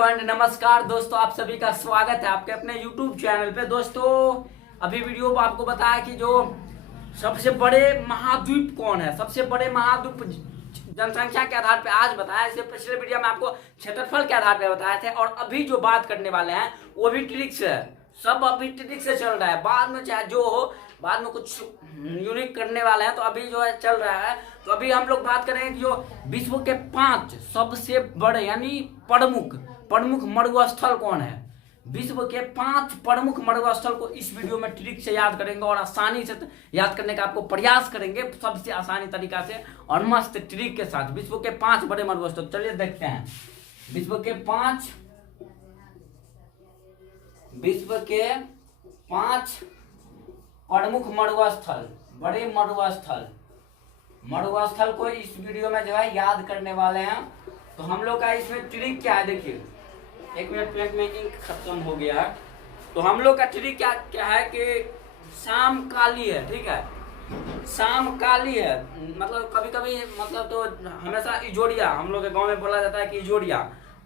Hello and नमस्कार दोस्तों, आप सभी का स्वागत है आपके अपने YouTube चैनल पे। दोस्तों अभी वीडियो में आपको बताया कि जो सबसे बड़े महाद्वीप कौन है, सबसे बड़े महाद्वीप जनसंख्या के आधार पे आज बताया। इससे पिछले वीडियो में आपको क्षेत्रफल के आधार पे बताए थे, और अभी जो बात करने वाले हैं वो भी ट्रिक्स है। सब अभी ट्रिक्स से चल रहा है, बाद में चाहे जो हो, बाद में कुछ यूनिक करने वाले हैं, तो अभी जो है चल रहा है। तो अभी हम लोग बात करेंगे कि जो विश्व के 5 सबसे बड़े यानी प्रमुख मरुस्थल कौन है। विश्व के 5 प्रमुख मरुस्थल को इस वीडियो में ट्रिक से याद करेंगे और आसानी से याद करने का आपको प्रयास करेंगे, सबसे आसानी तरीका से और मस्त ट्रिक के साथ। विश्व के 5 बड़े मरुस्थल, चलिए देखते हैं। विश्व के 5 प्रमुख मरुस्थल, बड़े मरुस्थल को इस वीडियो में जो है याद करने वाले हैं। तो हम लोग का इसमें ट्रिक क्या है, देखिए। एक मिनट में इंक खत्म हो गया है। तो हम लोग का ट्रिक क्या है कि शाम काली है, ठीक है। शाम काली है मतलब कभी मतलब तो हमेशा इजोरिया, हम लोग के गांव में बोला जाता है कि इजोरिया,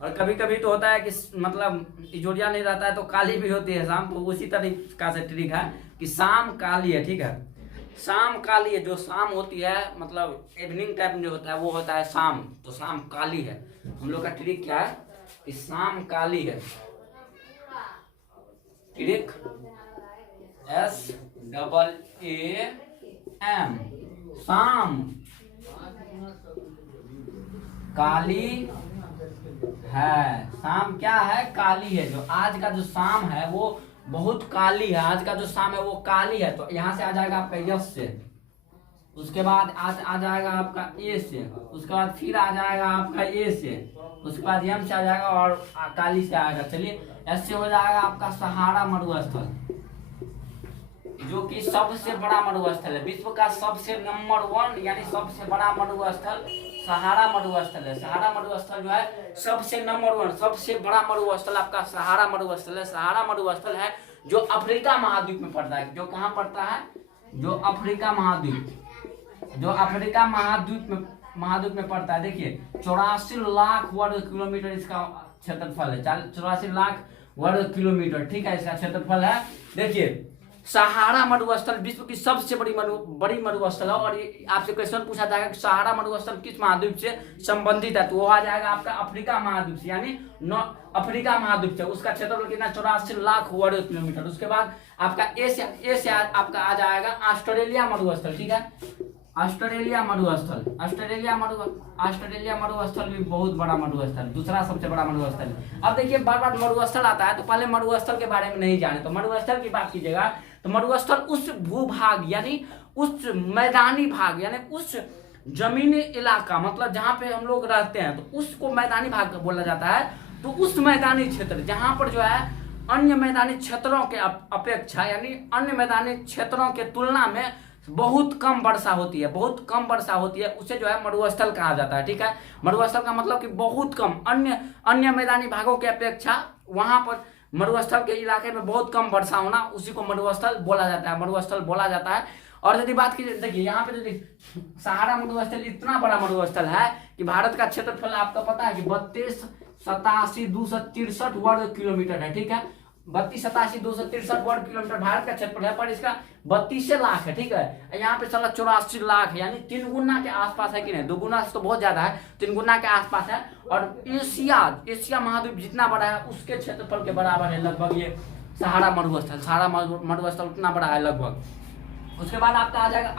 और कभी कभी तो होता है कि मतलब इजोरिया नहीं रहता है तो काली भी होती है शाम। तो उसी तरीका से ट्रिक है कि शाम काली है, ठीक है। शाम काली है, जो शाम होती है मतलब इवनिंग टाइम जो होता है वो होता है शाम, तो शाम काली है। हम लोग का ट्रिक क्या है कि शाम काली है। ट्रिक SAAM, शाम काली है। शाम क्या है, काली है। जो आज का जो शाम है वो बहुत काली है, आज का जो शाम है वो काली है। तो यहाँ से आ जाएगा आपका यस से, उसके बाद आज आ जाएगा आपका ए से, उसके बाद फिर आ जाएगा आपका ए से, उसके बाद एम से आ जाएगा और काली से आएगा। चलिए एस से हो जाएगा आपका सहारा मरुस्थल, जो कि सबसे बड़ा मरुस्थल है। विश्व का सबसे नंबर 1 यानी सबसे बड़ा मरुस्थल सहारा मरुस्थल है। सहारा मरुस्थल जो है सबसे नंबर 1 सबसे बड़ा मरुस्थल आपका सहारा मरुस्थल है। सहारा मरुस्थल है जो अफ्रीका महाद्वीप में पड़ता है। जो कहाँ पड़ता है, जो अफ्रीका महाद्वीप में पड़ता है। देखिए 84 लाख वर्ग किलोमीटर इसका क्षेत्रफल है। 84 लाख वर्ग किलोमीटर, ठीक है, इसका क्षेत्रफल है। देखिए सहारा मरुस्थल विश्व की सबसे बड़ी मरुस्थल है। और ये आपसे क्वेश्चन पूछा जाएगा कि सहारा मरुस्थल किस महाद्वीप से संबंधित है, तो वो आ जाएगा आपका अफ्रीका महाद्वीप से, यानी अफ्रीका महाद्वीप से। उसका क्षेत्रफल कितना, 84 लाख वर्ग किलोमीटर। उसके बाद आपका ए से आपका आ जाएगा ऑस्ट्रेलिया मरुस्थल, ठीक है। ऑस्ट्रेलिया मरुस्थल भी बहुत बड़ा मरुस्थल, दूसरा सबसे बड़ा मरुस्थल। अब देखिए बार मरुस्थल आता है तो पहले मरुस्थल के बारे में नहीं जाने, तो मरुस्थल की बात कीजिएगा तो मरुस्थल उस भूभाग यानी उस मैदानी भाग यानी उस जमीनी इलाका, मतलब जहाँ पे हम लोग रहते हैं तो उसको मैदानी भाग बोला जाता है। तो उस मैदानी क्षेत्र जहाँ पर जो है अन्य मैदानी क्षेत्रों के अपेक्षा यानी अन्य मैदानी क्षेत्रों के तुलना में बहुत कम वर्षा होती है, उसे जो है मरुस्थल कहा जाता है, ठीक है। मरुस्थल का मतलब कि बहुत कम, अन्य मैदानी भागों के अपेक्षा वहां पर मरुस्थल के इलाके में बहुत कम वर्षा होना, उसी को मरुस्थल बोला जाता है। और यदि बात कीजिए, देखिए यहाँ पे यदि सहारा मरुस्थल इतना बड़ा मरुस्थल है कि भारत का क्षेत्रफल आपका पता है कि 32,87,263 वर्ग किलोमीटर है, ठीक है। 32,87,263 वर्ग किलोमीटर भारत का क्षेत्रफल है, पर इसका 32 लाख है, ठीक है। यहाँ पे 84 लाख यानी 3 गुना के आसपास है कि नहीं, 2 गुना से तो बहुत ज्यादा है, 3 गुना के आसपास है। और एशिया महाद्वीप जितना बड़ा है उसके क्षेत्रफल के बराबर है लगभग ये सहारा मरुस्थल उतना बड़ा है लगभग। उसके बाद आपका आ जाएगा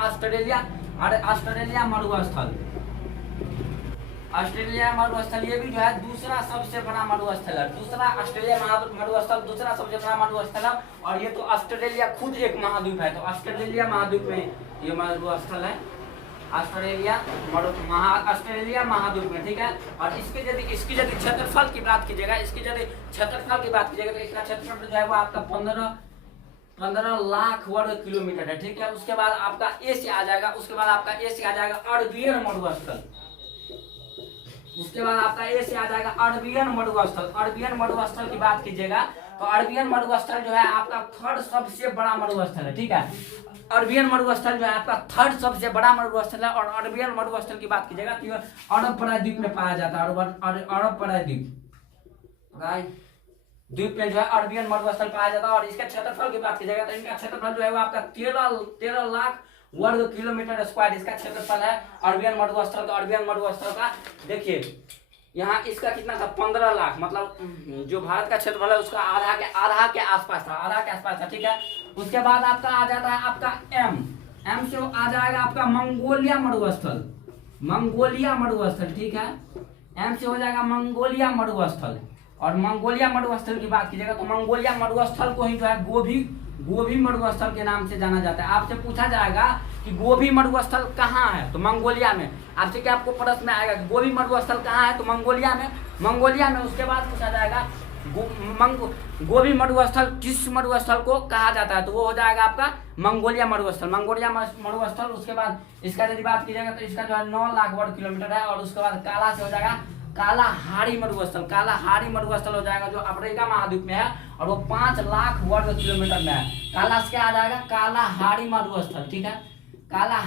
ऑस्ट्रेलिया मरुस्थल, ये भी जो है दूसरा सबसे बड़ा मरुस्थल है। दूसरा ऑस्ट्रेलिया मरुस्थल दूसरा सबसे बड़ा मरुस्थल है। और ये तो ऑस्ट्रेलिया खुद एक महाद्वीप है, तो ऑस्ट्रेलिया महाद्वीप में ये मरुस्थल है, ऑस्ट्रेलिया महाद्वीप में, ठीक है। और इसकी यदि क्षेत्रफल की बात कीजिएगा, तो इसका क्षेत्रफल जो है वो आपका 15 लाख वर्ग किलोमीटर है, ठीक है। उसके बाद आपका ए से आ जाएगा, अरबियन मरुस्थल। अरबियन मरुस्थल की बात कीजिएगा तो अरबियन मरुस्थल जो है आपका 3rd सबसे बड़ा मरुस्थल है, ठीक है। अरबियन मरुस्थल जो है आपका 3rd सबसे बड़ा मरुस्थल है। और अरबियन मरुस्थल की बात कीजिएगा तो अरब प्रायद्वीप में पाया जाता है, अरब प्रायद्वीप। गाइस द्वीप में जो है अरबियन मरुस्थल पाया जाता है। और इसके क्षेत्रफल की बात की जाएगा तो इनका क्षेत्रफल जो है वो आपका 13 लाख वर्ग किलोमीटर स्क्वायर इसका क्षेत्रफल है अरबियन मरुस्थल का। अरबियन मरुस्थल का देखिए यहाँ इसका कितना था 15 लाख, मतलब जो भारत का क्षेत्रफल है उसका आधा के आसपास था, ठीक है। उसके बाद आपका आ जाता है आपका एम से आ जाएगा आपका मंगोलिया मरुस्थल, ठीक है। एम से हो जाएगा मंगोलिया मरुस्थल। और मंगोलिया मरुस्थल की बात कीजिएगा तो मंगोलिया मरुस्थल को ही जो है गोभी मरुस्थल के नाम से जाना जाता है। आपसे पूछा जाएगा कि गोभी मरुस्थल कहाँ है, तो मंगोलिया में। आपसे क्या आपको प्रश्न में आएगा कि गोभी मरुस्थल कहाँ है, तो मंगोलिया में। उसके बाद पूछा जाएगा गोभी मरुस्थल किस मरुस्थल को कहा जाता है, तो वो हो जाएगा आपका मंगोलिया मरुस्थल। उसके बाद इसका यदि बात की जाएगा तो इसका जो है 9 लाख वर्ग किलोमीटर है। और उसके बाद काला से हो जाएगा कालाहारी मरुस्थल हो जाएगा जो अफ्रीका महाद्वीप में है और वो 5 लाख वर्ग किलोमीटर में है। काला से आ जाएगा कालाहारी मरुस्थल, ठीक है। काला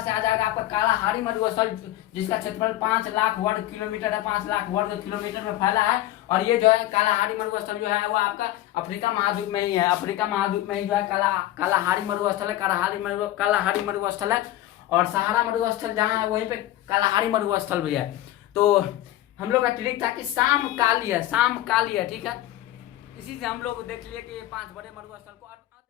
से आ जाएगा आपका कालाहारी मरुस्थल जिसका क्षेत्रफल 5 लाख वर्ग किलोमीटर है, 5 लाख वर्ग किलोमीटर में फैला है। और ये जो है कालाहारी मरुस्थल जो है वो आपका अफ्रीका महाद्वीप में ही है। अफ्रीका महाद्वीप में ही जो है कालाहारी मरुस्थल है, कालाहारी मरुस्थल है। और सहारा मरुस्थल जहाँ है वहीं पे कालाहारी मरुस्थल भी है। तो हम लोग का ट्रिक था कि शाम काली है, ठीक है। इसी से हम लोग देख लिए कि ये 5 बड़े मरुस्थल को